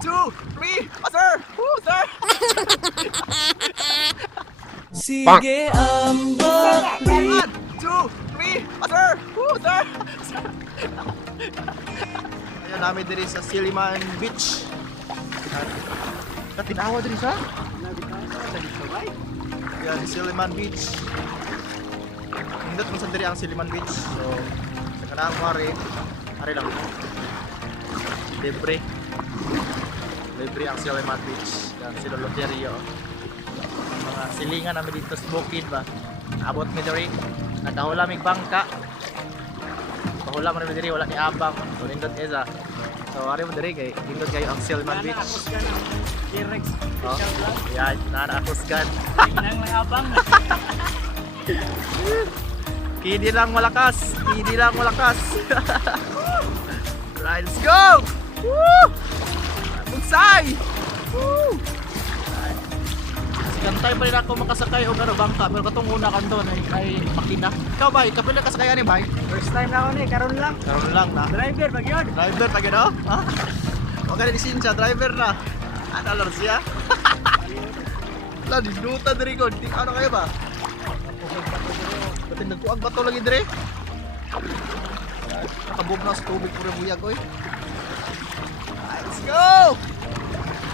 2, 3, sir! Woo, sir! Sige ambak 1, 2, 3, sir! Woo, sir! Ayun namin diri sa Siliman Beach. Katinawa diri sa? Yan, Siliman Beach. Hindot mo sa diri ang Siliman Beach. So, sa kanang mare, ari lang. Libre. Libre ang Siliman Beach. Yan, sila Loterio. Mga silingan namin dito sa bukid ba. Abot mi diri. Nakahula mig bangka. Pahula mo namin diri, wala ni abang. So, nindot eza. So, ari mo diri kay nindot kayo ang Siliman Beach. T-Rex Oh, yan, nanakusgan. Nang abang. Kidi lang malakas. Kidi lang malakas. Right, let's go! Woo! Bugsay! Woo! Kantay pa rin ako makasakay o gano bangka. Pero katong una kan doon ay makina. Ikaw ba? Kapila kasakay ani ba? First time na ako ni, karon lang. Karoon lang na. Driver pag yun. Driver pa gano? Ha? Huwag ka na lisensya, driver na. Ano lang siya? Wala, dinuta diri ko. Ano kayo ba? Ba't nagkuag ba ito lagi diri? Nakabog na sa tubig puro buyag oy. Let's go!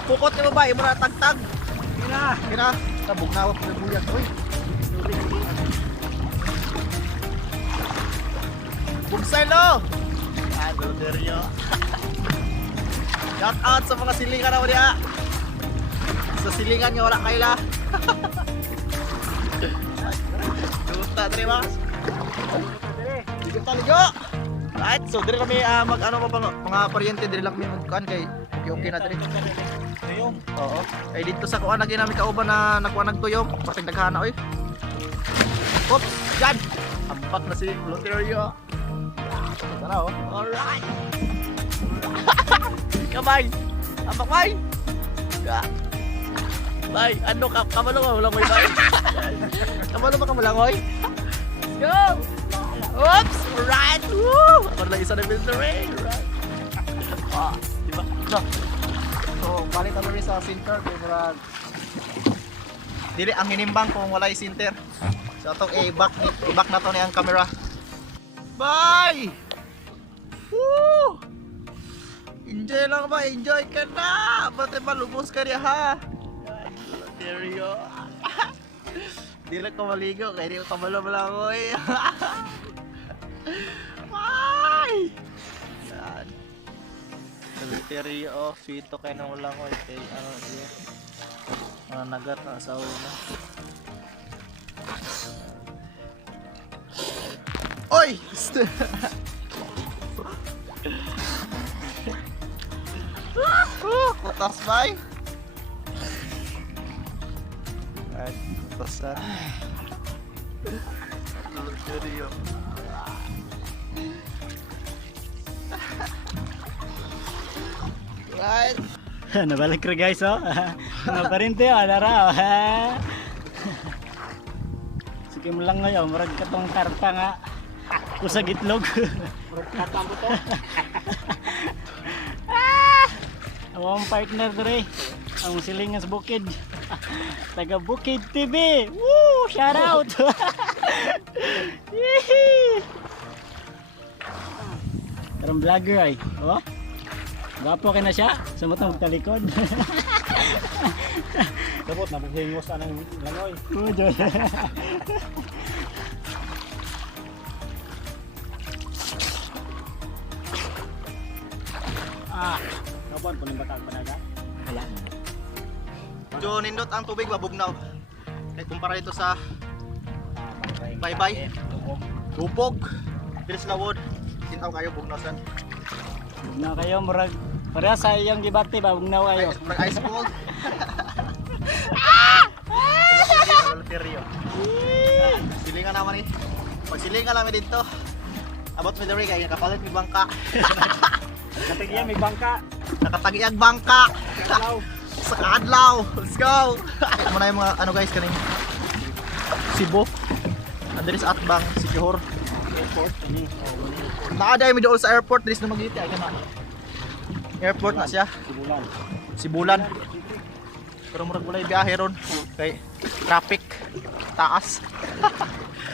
Pukot ni babae mo na tagtag. Kina. Kira, kabog na puro buyag oy. Bugsay lo! Ah, Dolderio. Shout out sa mga silingan na diya. Sa silingan nga wala kaila. Duta diri ba? Ligo taligo. Right, so diri kami mag ano pa mga paryente diri lang kami magkuan kay okay na diri. Tuyong. Oo. Ay dito sa kuan lagi namin kauban na nakuha nagtuyong, pasig daghana oy. Oops, yan. Ampak na si Loterio. Tara oh. Alright. Kamay. Ampak bay. Ya. Bay, ano ka kamalo ka wala moy bay. Kamalo ba kamalangoy? Let's go. Oops! Right! Woo! Ako lang isa na military! Right! Ah, diba? So, palit ako rin sa center kay murag dili ang hinimbang kung walay center. So, itong i-back na to ni ang camera. Bye! Woo! Enjoy lang ba? Enjoy ka na! Ba't malubos ka niya ha? Seryo! Di lang ka maligo kaya di ko kabalo-bala ko eh. Ay! Yan. Cemetery sweeto kayo na ulang ko kay ano siya. Mga nagat na sa una. Oy! Kutas bay! Ay, kutas na. Cemetery Right. Nabalik ra guys oh. Naparente oh, alara. Sige mo lang ngayon, murag katong karta nga. Kusag itlog. Karta mo to. Awang partner dre. Ang silingan sa bukid. Taga Bukid TV. Woo! Shout out. Karong vlogger ay. Oh. Gapo kay na siya, sumutong talikod. Dabot na buhingos anang langoy. Oh, joy. Kapon po ng batang panaga. Wala. Jo nindot ang tubig babugnaw. Kaya kumpara ito sa bye-bye. Lupog. Bilis na wood. Sintaw kayo bugnaw-san. Na kayo murag para sa iyong gibati ba bugnaw kayo. Ice cold. Loterio. Silingan naman eh. Pag silingan namin dito. Abot mi diri kay nakapalit mi bangka. Katigyan may bangka. Nakatagiyag bangka. Hello. Sa kadlaw. Let's go. Muna yung mga ano guys kaning Cebu. Andres Atbang, Sikihor. Airport. Nakaday mi doon sa airport, dris na magiti ay kana. Airport na siya. Sibulan. Sibulan. Pero murag walay biyahe ron kay traffic taas.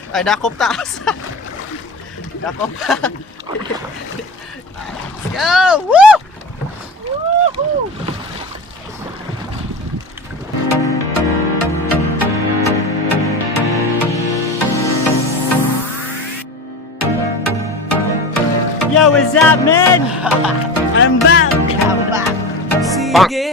Ay dakop taas. Dakop. Let's go! Woo! Woohoo! Yo, what's up, man? I'm back. I'm back. Sige